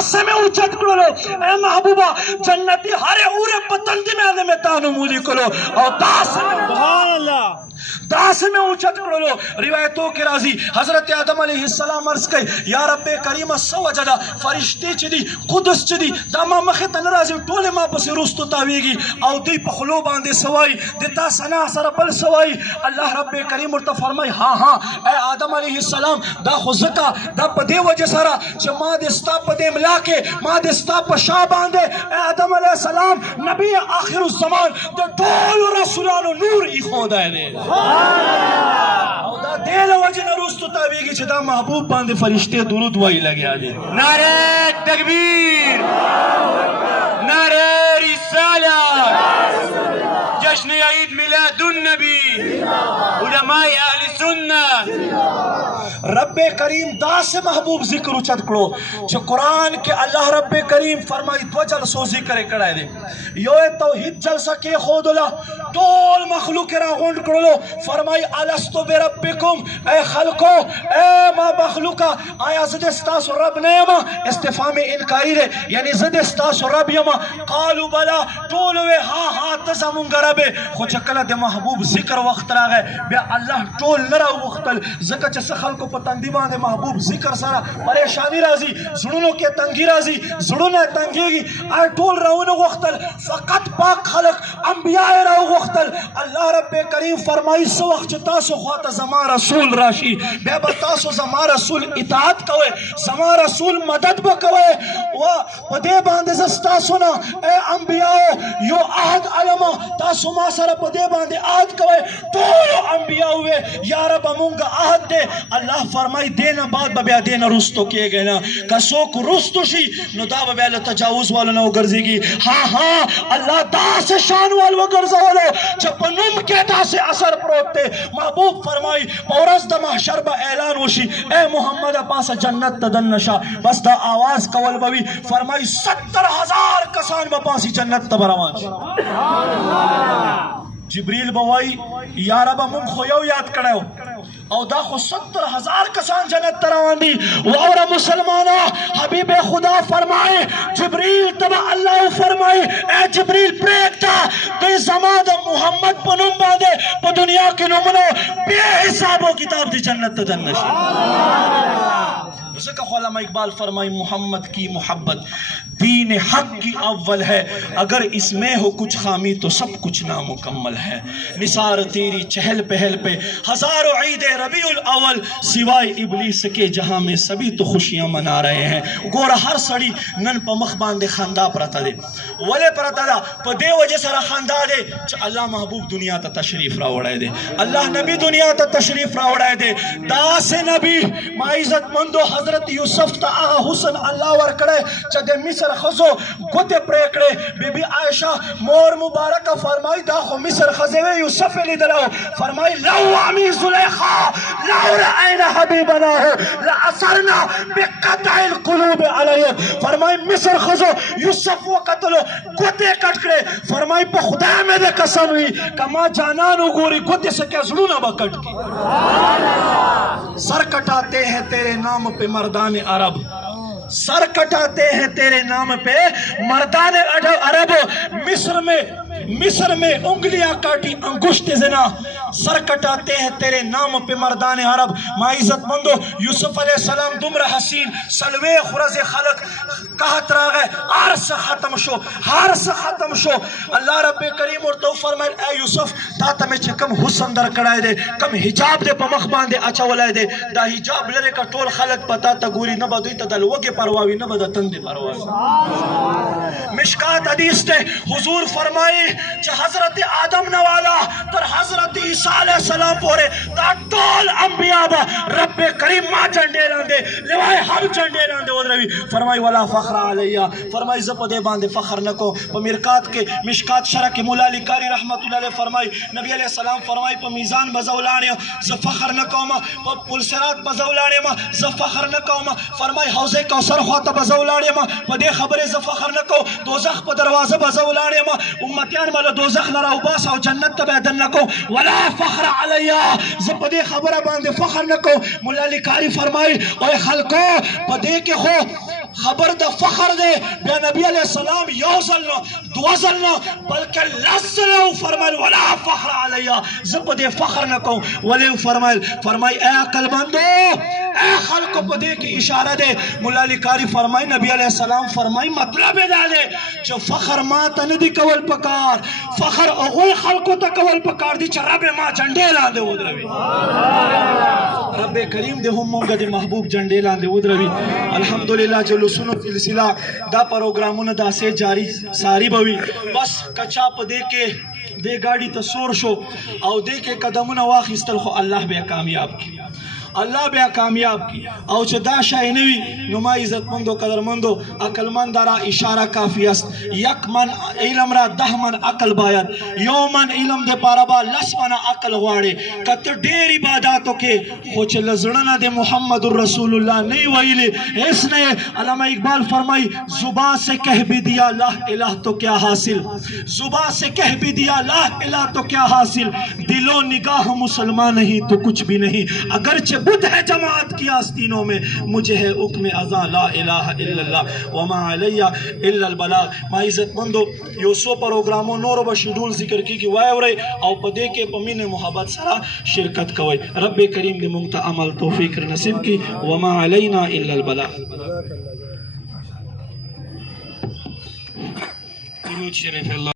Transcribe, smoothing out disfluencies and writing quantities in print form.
दासे में उचत करो ए महबूबा जन्नती हरे उरे पतंदी में तानु मूली करो और सुभान अल्लाह दास में उचत करो रिवायतों के राजी हजरत आदम अलैहिस्सलाम अर्ज कई या रब्बे करीम सवजदा फरिश्ते चदी कुदस चदी दामा मखे तन राजी टोले मा पसे रुस्तु तावीगी औ दी पखलो बांधे सवाई देता सना सरबल सवाई अल्लाह रब्बे करीम उर्त फरमाई हां हां ए आदम अलैहिस्सलाम दा खुजका दा पदे वजह सारा च मा देस्ता पदे मिला के मा देस्ता पशा बांधे ए आदम अलैहिस्सलाम नबी आखिर ज़मान द टोल रसूलानो नूर ई खुदा दे दा देल वजह न रुस्तु तावीगी च दा महबूब बांधे फरिश्ते दुरूद वाई लगे आदे नारे तकबीर नारे रिसालत जश्न ईद मिलादुन नबी उलमाए अहले सुन्नत रब्बे करीम दास महबूब जिक्र उचत करो जो कुरान के अल्लाह रब्बे करीम फरमाई त्वजल सो जिक्र कराए दे यो तौहीद जलसा के खोदला टोल मखलूक रा गोंड करो फरमाई अलस्तु बिरब्बिकुम ए खलको ए मा मखलूका आया जदस्तास रब नेमा इस्तिफाम इनकारी रे यानी जदस्तास रब यमा कालू बला टोल वे हां हां तजमुन गरबे खो चकला दे महबूब जिक्र वक्त रा गए बे अल्लाह टोल नरा वक्तल जका च खलको पतंदी बांधे महबूब जिक्र सारा परेशानी राजी जुड़नो के तंगी राजी जुड़ने तंगीगी आ टोल राउन वक्तल फकत पाक खलक अंबिया रा वक्तल अल्लाह रब्बे करीम फरमाई सो वक्त तासो ख्वात जमा रसूल राशि बे बतासो जमा रसूल इताअत कवे जमा रसूल मदद बकवे व पदे बांधे जस्ता सुना ए अंबिया यो आहद अलमा तासो मा सर पदे बांधे आहद कवे तो अंबिया हुए या रब अमुंगा आहद दे अल्लाह फरमाई देना बाद बबिया देना रुस्तो किए गए ना कसो को रुस्तुशी नुदा बबिया तजावुज वालों ने गर्जेगी हाँ हाँ अल्लाह दास शान वालों गर्जा वालों चपनुम के दास असर प्रोते महबूब फरमाई पौरस द महशर बा ऐलान वशी ए मोहम्मद पास जन्नत तदन्नशा बस दा आवाज कवल बवी फरमाई 70,000 कसान बा पासी जन्नत तबरवान जिब्रील बवाई या रब मुम खोयो याद कड़ो और दा खो 70,000 कसान जन्नत तरवानी और मुसलमाना हबीब खुदा फरमाए जिब्रील तब अल्लाह फरमाए ए जिब्रील प्रेक्ता ते जमाद मोहम्मद पनुम बादे प दुनिया के नुमनो बेहिसाबो किताब दी जन्नत तदन्नश उसका खुलामा इकबाल फरमाई मोहम्मद की मोहब्बत दीन हक की अव्वल है अगर इसमें हो कुछ खामी तो सब कुछ नामुकम्मल है निसार तेरी चहल पहल पे हजारों ईद रबीउल अव्वल सिवाय इबलीस के जहां में सभी तो खुशियां मना रहे हैं गोरा हर सड़ी नन पमख बांधे खानदा परता दे वले परता दा पदे वजह सरा खानदा दे अल्लाह महबूब दुनिया ता तशरीफ रा उड़ाए दे अल्लाह नबी दुनिया ता तशरीफ रा उड़ाए दे दास नबी माइज़त मंदो हजरत यूसुफ ता आगा हुसन अल्लाह वर करे चदे मिस्र खजो गोते प्रेकड़े बीबी आयशा मोर मुबारक फरमाई दा खो मिस्र खजेवे यूसुफ ले दलाओ फरमाई लव अमी जुलेखा लव रअयना हबीबना ला असरना बिकतइल कुलूब अलैहि फरमाई मिस्र खजो यूसुफ वो कतलो गोते कटकड़े फरमाई पे खुदा में दे कसम हुई कमा जानानु गोरी गोते से क्या जुड़ना बकट की सर कटाते हैं तेरे नाम पे मर्दान अरब सर कटाते हैं तेरे नाम पे मर्दान अरब मिस्र में उंगलियां काटी अंगुष्ठ जना सर कटाते हैं तेरे नाम पे मर्दान अरब माइज़त मंदो यूसुफ अलैहिस्सलाम दुमरा हसीन सलवे खुरज खलक कहत रागे आरस खत्म शो अल्लाह रब्बे करीम और तो फरमाए ए यूसुफ ता तमे कम हुस्न दर कड़ाए दे कम हिजाब दे पमख बांधे अच्छा वलाए दे दा हिजाब लरे का टोल खलक पता ता गोरी न बदई ता दल वगे परवावी न बद तंदे परवावी मिशकात हदीस ने हुजूर फरमाए च हजरत आदम नवाला तर हजरत ईसा अलैहिस्सलाम पोरे ता टोल अंबिया बा रब्बे करीम मा झंडे लांदे लेवाए हम झंडे लांदे ओदरवी फरमाई वाला फखर अलैया फरमाई जपदे बांधे फखर न को प मिरकात के मिशकात शरा के मौला अली कारी रहमतुल्लाह अलैह फरमाई नबी अलैहि सलाम फरमाई प मीजान बजौलाने ज फखर न को प पुलसरात बजौलाने मा ज फखर न को फरमाई हौजे कौसर ख्वात बजौलाने मा प दे खबरे ज फखर न को दोजख प दरवाजा बजौलाने मा उम्मतियान वाला दोजख न राउबास और जन्नत तबदन न को वला फखर अलैया ज पदे खबरा बांधे फखर न को मौला अली कारी फरमाई ओए खलको पदे के हो خبر دا فخر دے بے نبی علیہ السلام یوزل نو دوزل نو بلکہ لزل فرمائل ولا فخر علیہ زب دے فخر نکو ولی فرمائی اے عقل مندو اے خلق کو دے کی اشارہ دے مولا علی قاری فرمائی نبی علیہ السلام فرمائی مطلب دا دے جو فخر ما تندی کول پکار فخر اغوی خلقو تا کول پکار دی چا رب ما جنڈے لاندے ودروی رب کریم دے ہم مونگا دے محبوب جنڈے لاندے ودروی الحمدللہ جو لسنو سلسلہ دا پروگرامون دا سے جاری ساری بوی بس کچا پا دے کے دے گاڑی تا سور شو او دے کے قدمون واخستل خو اللہ بے کامیاب کی اللہ بیا کامیاب کی او چه دا شای نوی نما عزت مندو قدر مندو عقل مند را اشارہ کافی است یک من علم را 10 من عقل باید یو من علم دے پارا با 10 من عقل غواڑے کت دیر عباداتو کے خوچ لزڑنا دے محمد الرسول اللہ نہیں ویلے اس نے علامہ اقبال فرمائی زبان سے کہہ بھی دیا لا الہ تو کیا حاصل زبان سے کہہ بھی دیا لا الہ تو کیا حاصل دل و نگاہ مسلمان نہیں تو کچھ بھی نہیں اگرچہ بدھ ہے جماعت کی آستینوں میں مجھے ہے حکم ازاں لا الہ الا اللہ وما علیہ الا البلاغ ما عزت مندو یو سو پروگراموں نور با شیڈول ذکر کی وائے ورے او پدے کے پمین محبت سرا شرکت کوئی رب کریم دے منگتا عمل توفیق نصیب کی وما علینا الا البلاغ درود شریف اللہ